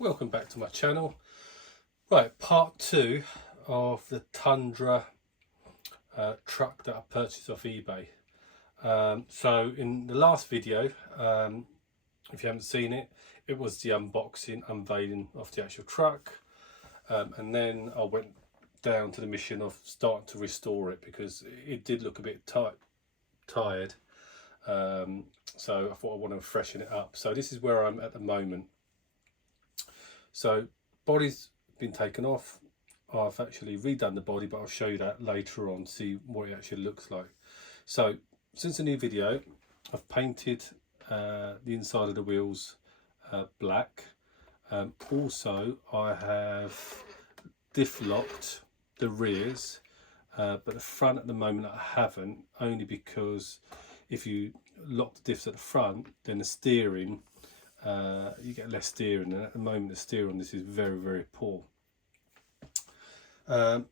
Welcome back to my channel. Right, part 2 of the Tundra truck that I purchased off eBay. So in the last video, if you haven't seen it, it was the unveiling of the actual truck, and then I went down to the mission of starting to restore it because it did look a bit tired. So I thought I wanted to freshen it up. So this is where I'm at the moment. So body's been taken off. I've actually redone the body, but I'll show you that later on, see what it actually looks like. So since the new video, I've painted the inside of the wheels black. Also I have diff locked the rears, but the front at the moment I haven't, only because if you lock the diffs at the front, then the steering, you get less steering, and at the moment the steering on this is very poor.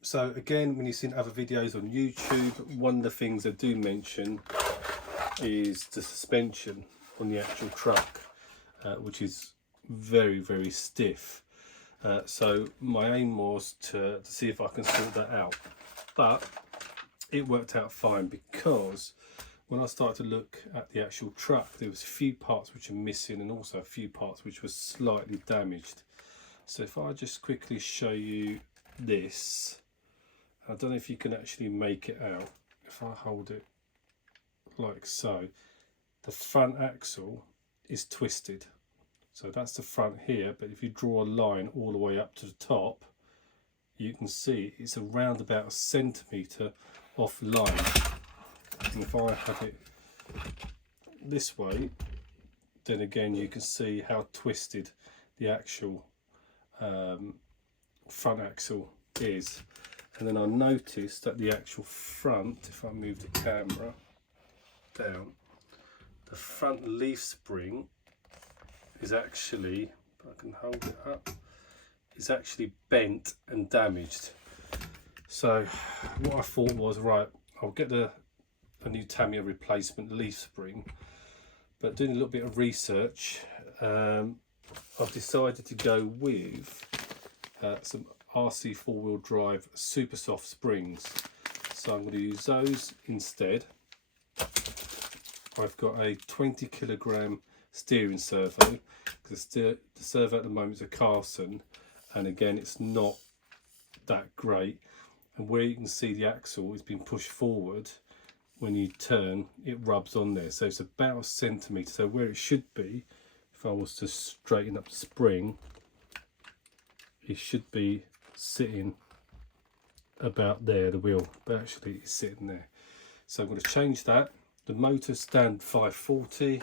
So again, when you've seen other videos on YouTube, one of the things I do mention is the suspension on the actual truck, which is very stiff. So my aim was to see if I can sort that out, but it worked out fine, because when I started to look at the actual truck, there was a few parts which are missing and also a few parts which were slightly damaged. So if I just quickly show you this, I don't know if you can actually make it out. If I hold it like so, the front axle is twisted. So that's the front here, but if you draw a line all the way up to the top, you can see it's around about a centimetre off line. And if I have it this way, then again you can see how twisted the actual front axle is. And then I noticed that the actual front, if I move the camera down, the front leaf spring is actually, if I can hold it up, is actually bent and damaged. So what I thought was, right, I'll get a new Tamiya replacement leaf spring, but doing a little bit of research, I've decided to go with some RC four-wheel drive super soft springs. So I'm going to use those instead. I've got a 20 kilogram steering servo, because the servo at the moment is a Carson, and again it's not that great, and where you can see the axle has been pushed forward, when you turn it rubs on there, so it's about a centimetre. So where it should be, if I was to straighten up the spring, it should be sitting about there, the wheel, but actually it's sitting there. So I'm going to change that. The motor stand 540,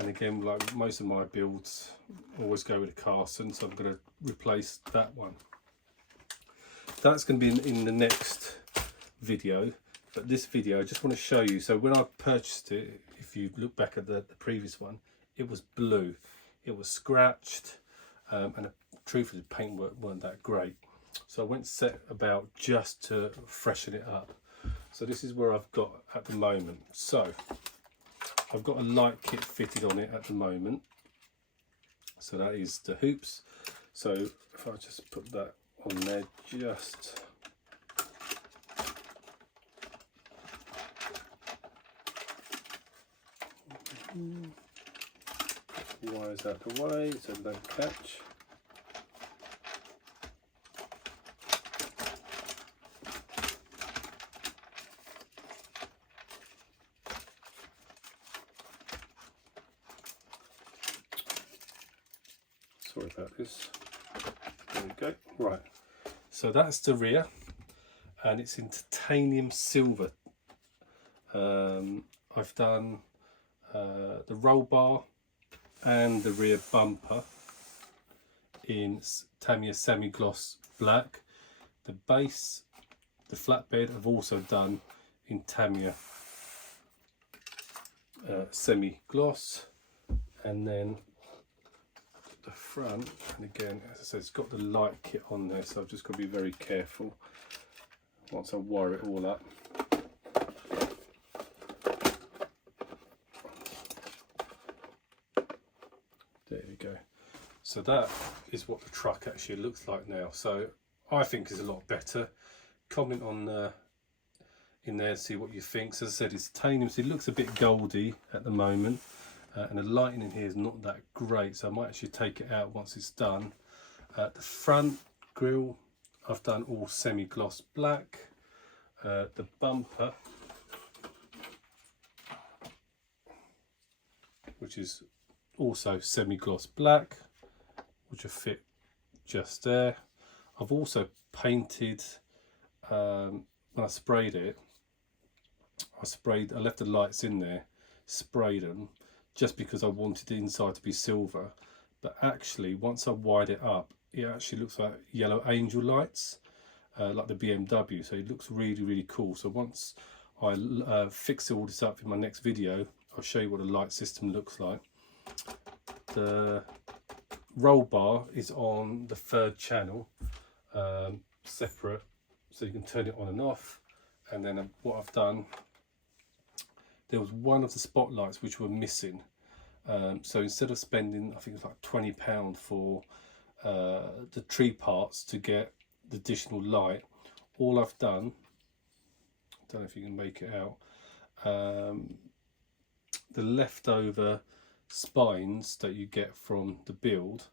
and again, like most of my builds, always go with a Carson, so I'm going to replace that one. That's going to be in the next video. But this video, I just want to show you. So when I purchased it, if you look back at the previous one, it was blue. It was scratched, and truthfully, the paintwork weren't that great. So I went set about just to freshen it up. So this is where I've got at the moment. So I've got a light kit fitted on it at the moment. So that is the hoops. So if I just put that on there, just wires out the way so they don't catch. Sorry about this. There we go. Right, so that's the rear, and it's in titanium silver. I've done the roll bar and the rear bumper in Tamiya semi-gloss black. The base, the flatbed, I've also done in Tamiya semi-gloss, and then the front, and again, as I said, it's got the light kit on there, so I've just got to be very careful once I wire it all up. So that is what the truck actually looks like now. So I think it's a lot better. Comment on in there, see what you think. So as I said, it's titanium, so it looks a bit goldy at the moment, and the lighting in here is not that great, so I might actually take it out once it's done. The front grille I've done all semi-gloss black. The bumper, which is also semi-gloss black, which will fit just there. I've also painted, when I sprayed it, I left the lights in there, sprayed them, just because I wanted the inside to be silver. But actually, once I wired it up, it actually looks like yellow angel lights, like the BMW. So it looks really, really cool. So once I fix all this up in my next video, I'll show you what the light system looks like. The roll bar is on the 3rd channel, separate, so you can turn it on and off. And then what I've done, there was one of the spotlights which were missing, so instead of spending, I think it's like £20 for the tree parts to get the additional light, all I've done, I don't know if you can make it out, the leftover spines that you get from the build,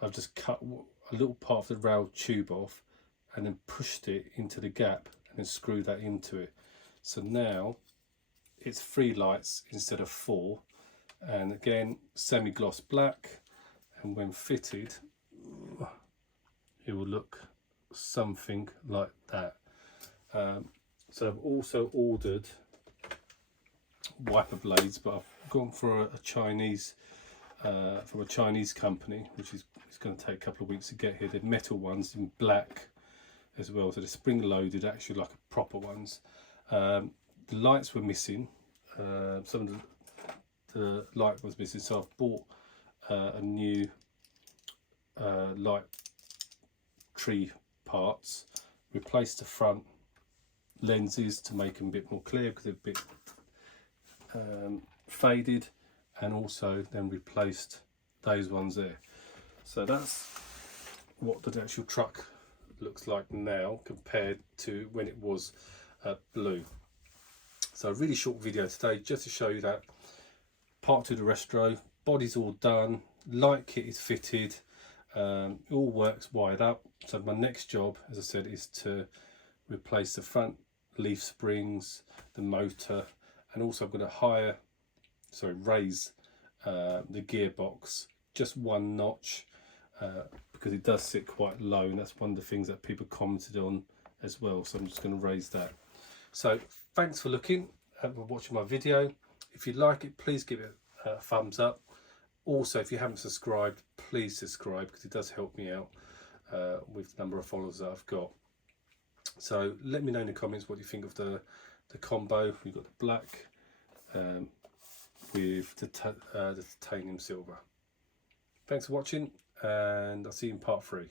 I've just cut a little part of the rail tube off and then pushed it into the gap and then screwed that into it. So now it's 3 lights instead of 4, and again semi-gloss black, and when fitted it will look something like that. So I've also ordered wiper blades, but I've gone for a Chinese, from a Chinese company, which is going to take a couple of weeks to get here. They're metal ones in black as well, so they're spring loaded, actually like proper ones. The lights were missing, some of the light was missing, so I've bought a new light tree parts, replaced the front lenses to make them a bit more clear because they're a bit faded, and also then replaced those ones there. So that's what the actual truck looks like now compared to when it was blue. So a really short video today just to show you that part 2 the Restro, body's all done, light kit is fitted, it all works wired up. So my next job, as I said, is to replace the front leaf springs, the motor, and also I'm going to raise the gearbox just 1 notch, because it does sit quite low, and that's one of the things that people commented on as well. So I'm just going to raise that. So thanks for looking and for watching my video. If you like it, please give it a thumbs up. Also, if you haven't subscribed, please subscribe, because it does help me out with the number of followers that I've got. So let me know in the comments what you think of the combo. We've got the black with the titanium silver. Thanks for watching, and I'll see you in part 3.